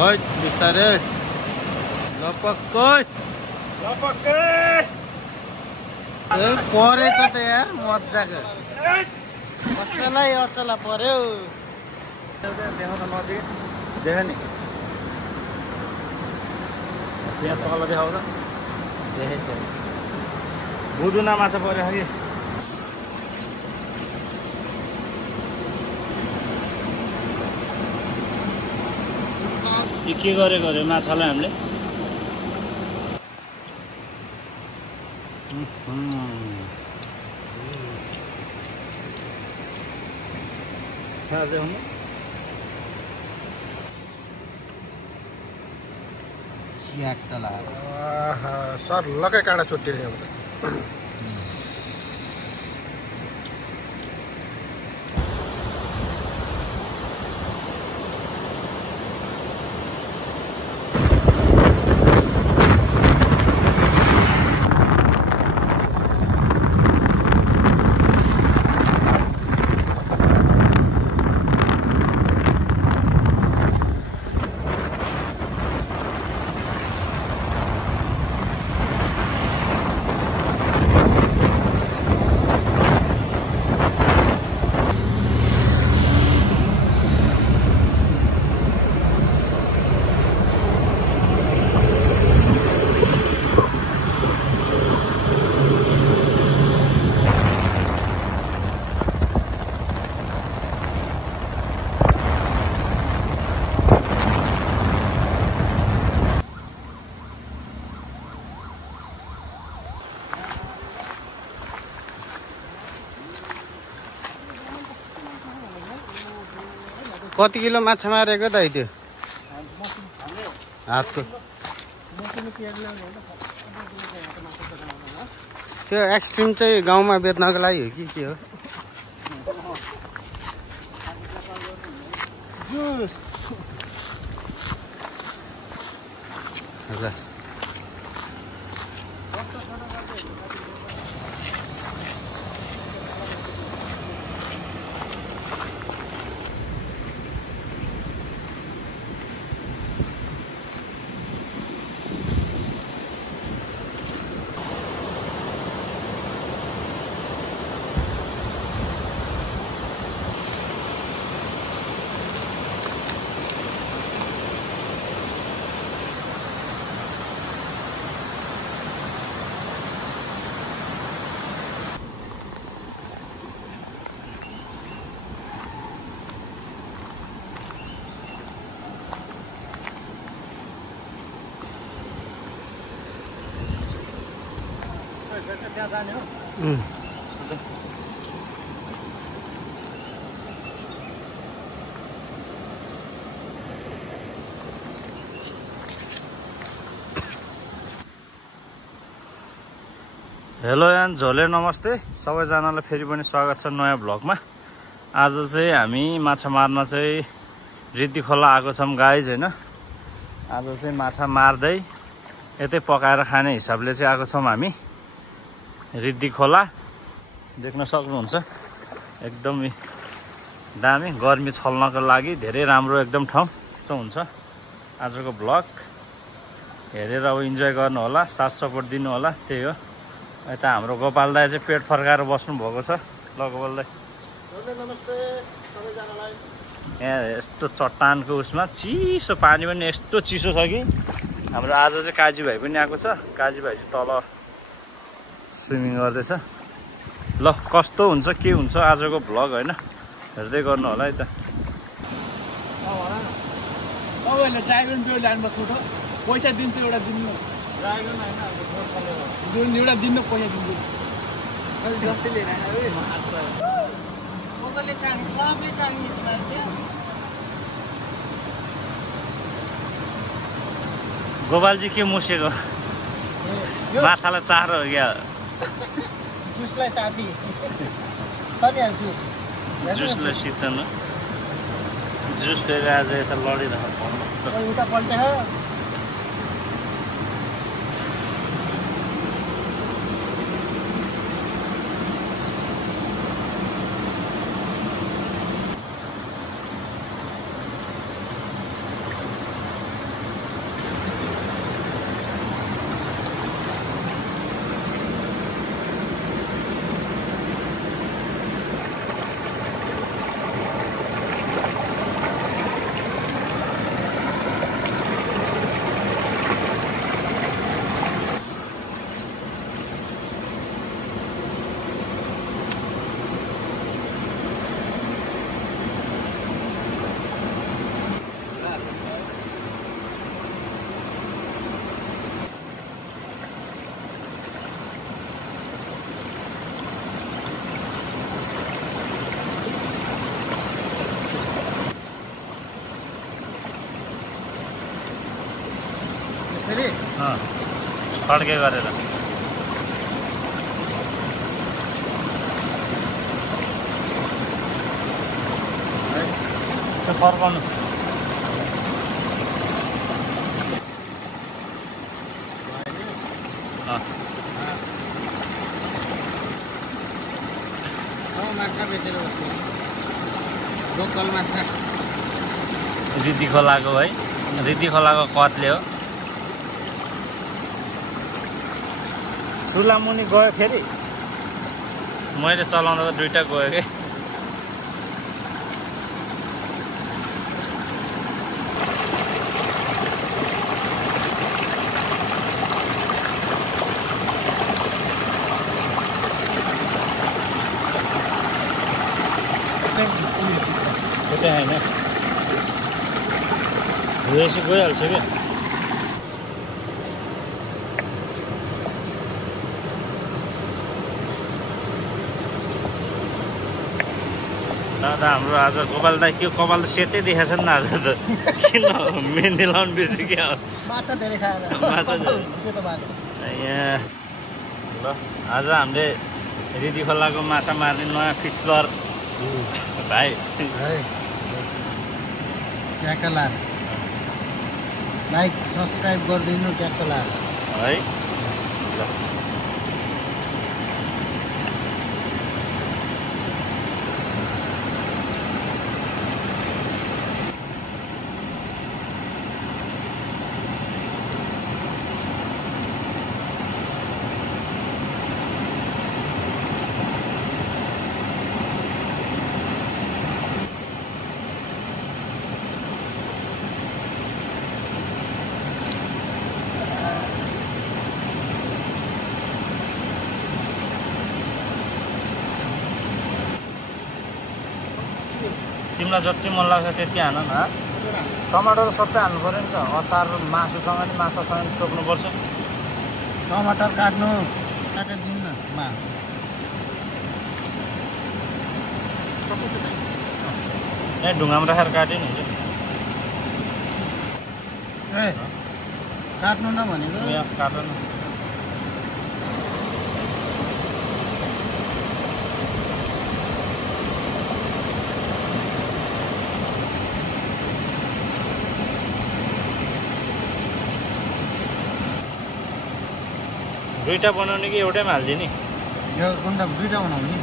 Oi, बिस्तारै लपक्कै परेछ त यार मजाको असला पर्यो देखाउँदा नजिक देखा नि यहाँ तल देखाउँदा देखेछ बुदुना माछा पर्यो कि के गरेको अरे माछालाई हामीले सर लकै काँडा छुट्टियो नि कति किलो माछा मारेको त त्यो हातको त्यो एक्सट्रिम चाहिँ गाउँमा बेच्नको लागि हो कि के हो हजुर हेलो एन्ड झोले नमस्ते सबैजनालाई फेरि पनि स्वागत छ नयाँ भ्लगमा। आज चाहिँ हामी माछा मार्न चाहिँ रिद्दी खोला आएको छौँ गाइज हैन। आज चाहिँ माछा मार्दै यतै पकाएर खाने हिसाबले चाहिँ आएको छौँ हामी रिद्दी खोला। देख्न सक्नुहुन्छ एकदम दामी गर्मी छल्नको लागि धेरै राम्रो एकदम ठाउँ त हुन्छ। आजको भ्लग हेरेर अब इन्जोय गर्नु होला, साथ सपोर्ट दिनु होला। त्यही हो। यता हाम्रो गोपाल दाइ चाहिँ पेट फर्काएर बस्नु भएको छ। ल गोपाल दाइ नमस्ते सबैजनालाई। यहाँ यस्तो चट्टानको उसमा चिसो पानी पनि यस्तो चिसो छ कि हाम्रो आज चाहिँ काजी भाइ पनि आएको छ। काजी भाइ चाहिँ तल स्विमिङ गर्दैछ। ल कस्तो हुन्छ के हुन्छ आजको भ्लग हैन, हेर्दै गर्नु होला है त। तपाईँहरूले ड्राइभर बिउ लानुपर्छ त पैसा दिन्छु एउटा दिनु ड्राइभर होइन एउटा दिनु पैसा दिन्छु जस्तै लिएर गोपालजी के मुसेको माछालाई चारो हो क्या जुसलाई साथी जुसलाई सित्तनु जुस फेरि आज यता लडिरहेको फड्के गरेर फर्काउनु माछा बेचेर बस्नु लोकल माछा रिदी खोलाको है रिदी खोलाको कत्ले हो सुलामुनि गयो फेरि मैले चलाउँदा त दुईटा गयो कि त्यही होइन धुएपछि गइहाल्छ क्या दादा हाम्रो आज गोपाल दाइ के कपाल त सेतै देखाएको छ नि आज त किन मेहन्दी लाउनु बिर्स्यो क्या माछा धेरै खाएर माछा यहाँ ल आज हामीले रिदी खोलाको माछा मार्ने नयाँ फिसलर भाइ ट्याकलार लाइक सब्सक्राइब गरिदिनु ट्याकलार है तिमीलाई जति मन लाग्छ त्यति हान न टमाटर सबै हाल्नु पऱ्यो नि त अचार मासुसँग नि माछासँग नि टोक्नुपर्छ टमाटर काट्नु काटेर दिनु न यहाँ ढुङ्गामा राखेर काट्यो नि ए काट्नु न भनेको यहाँ काट न दुईटा बनाउने कि एउटैमा हालिदिने यो गुन्डा दुईटा बनाउने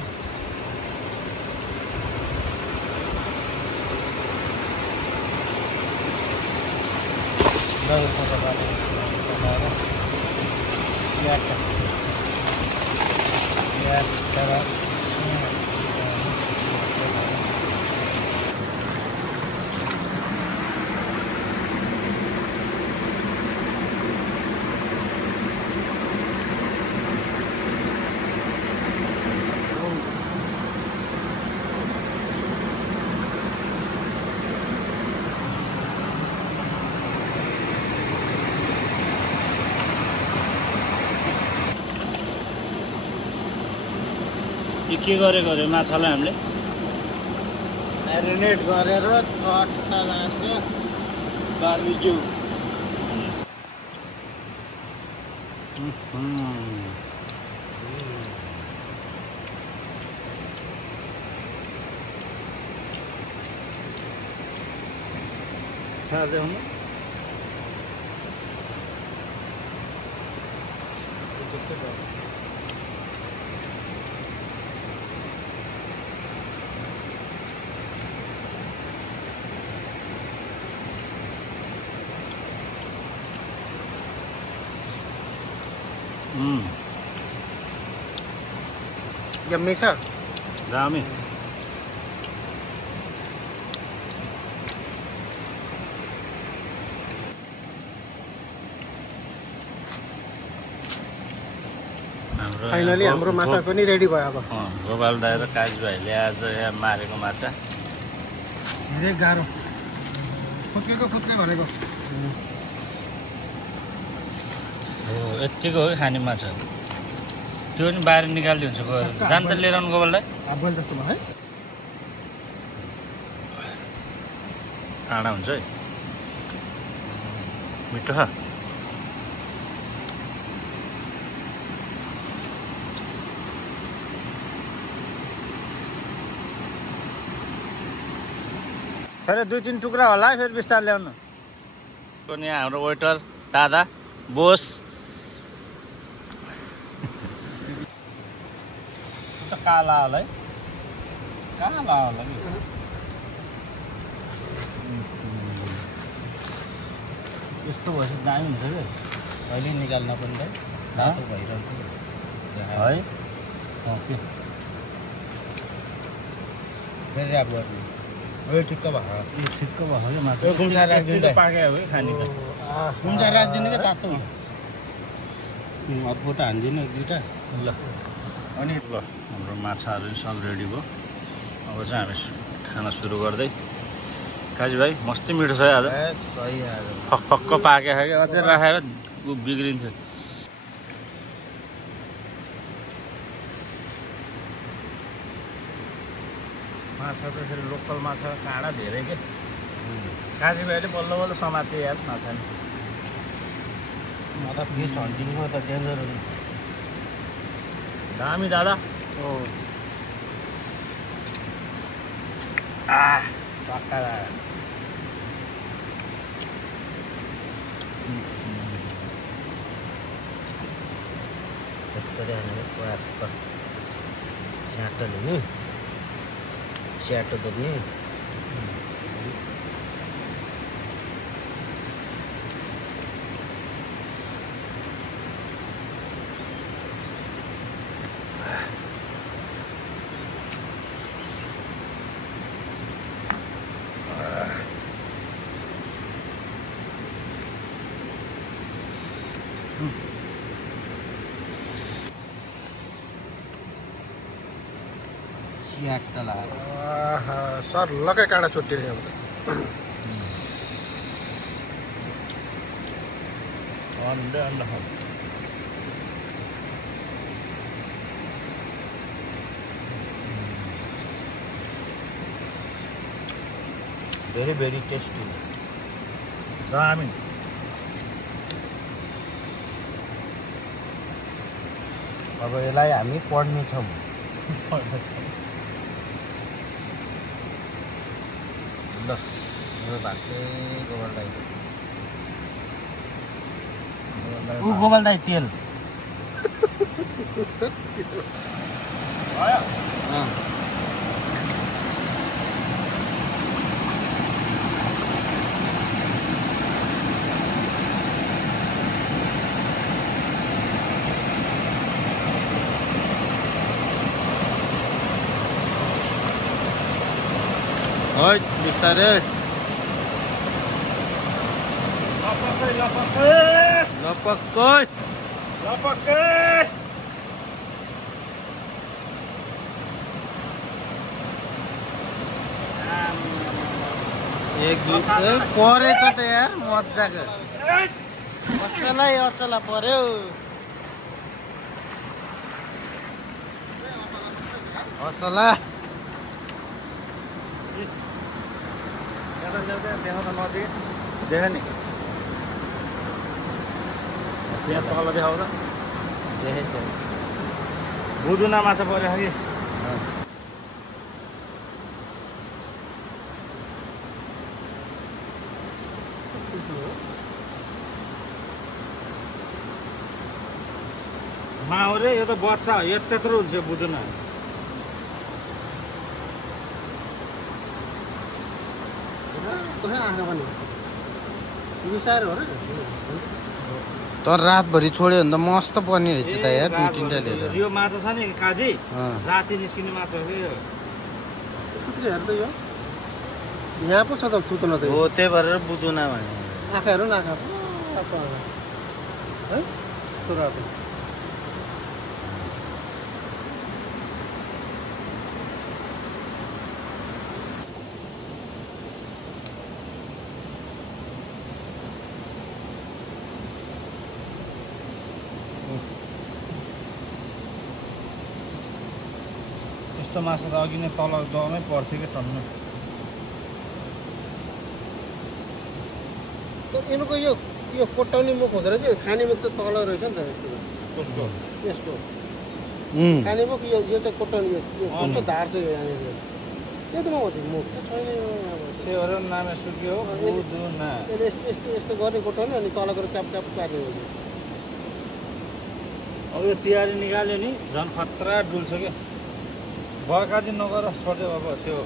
के गरे माछालाई हामीले म्यारिनेट गरेर चट्टा लान्छ बार्बिक्यू खाँदै हुनु यम्मी छ दामी फाइनली हाम्रो माछा पनि रेडी भयो अब गोपाल दाइ र काजु भाइले आज यहाँ मारेको माछा धेरै गाह्रो फुत्केको फुत्के भनेको यत्तिको हो खाने माछा त्यो पनि बाहिर निकालिदिन्छ जान त लिएर आउनु गोपाल दाइ बोल जस्तो भयो है काँडा हुन्छ है मिठो छ फेरि 2-3 टुक्रा होला फेरि बिस्तार ल्याउनु पनि हाम्रो वेटर दादा बोस त काला होला है काला होला नि यस्तो भएपछि दामी हुन्छ क्या अहिले निकाल्न पनि त रातो भइरहन्छ है फेरि अब गर्नु यो ठिक्क भयो यो ठिक्क भयो क्या माछा कुम्चा राखिदिनु पाके हो खाने त कुम्चा राखिदिनु क्या तातो अदबोट हान्दिनु 2टा ल अनि ल हाम्रो माछाहरू सब रेडी भयो अब चाहिँ हामी खाना सुरु गर्दै काजी भाइ मस्तै मिठो छ आज सही आज फक्क पाके खायो क्या अझै राखेर बिग्रिन्थ्यो माछा चाहिँ फेरि लोकल माछा काँडा धेरै के काजी भाइले बल्ल बल्ल समाते यार माछा नि म त फिस हन्टिङमा त डेन्जर हो दामी दादा पक्का स्याटो गर्ने स्याटो लगाएर सर लकै काँडा छुट्टियो नि भेरी भेरी टेस्टी दामी अब यसलाई हामी पढ्नेछौँ ल मेरो भाग चाहिँ गोबर दाई गोबर दाई तेल Oi, बिस्तारै लपक्कै एक दुई परेछ त यार मजाको असला पर्यो असला देखाउँदा नजिक देखा नि यहाँ तल देखाउँदा देखेछ बुदुना माछा पऱ्यो कि माउरे यो त बच्चा यत्रो हुन्छ बुदुना तर रातभरि छोड्यो भने त मस्त पर्ने रहेछ त यार 2-3टा लिएर यो माछा छ नि काजी राति निस्किने माछा हो हेर्दै यो यहाँ पो छ त छुट्न त हो त्यही भएर बुदुना भने आँखाहरू न आँखा है रातो यस्तो माछा त अघि नै तल जमै पर्थ्यो कि टन्न यिनीको यो कोटाउने मुख हुँदो रहेछ खाने मुख त तल रहेछ नि त यसको खाने मुख यो चाहिँ कोटाउने यो धार चाहिँ यहाँनिर त्यत्रोमा हो मुख छैन त्यो नामे सुक्यो बुदुना यस्तो यस्तो यस्तो गर्ने कोठो नि अनि तलको च्याप च्याप पार्ने हो अब यो तिहारी निकाल्यो नि झन् खतरा डुल्छ क्या बर्खा चाहिँ नगर छोड्यो अब त्यो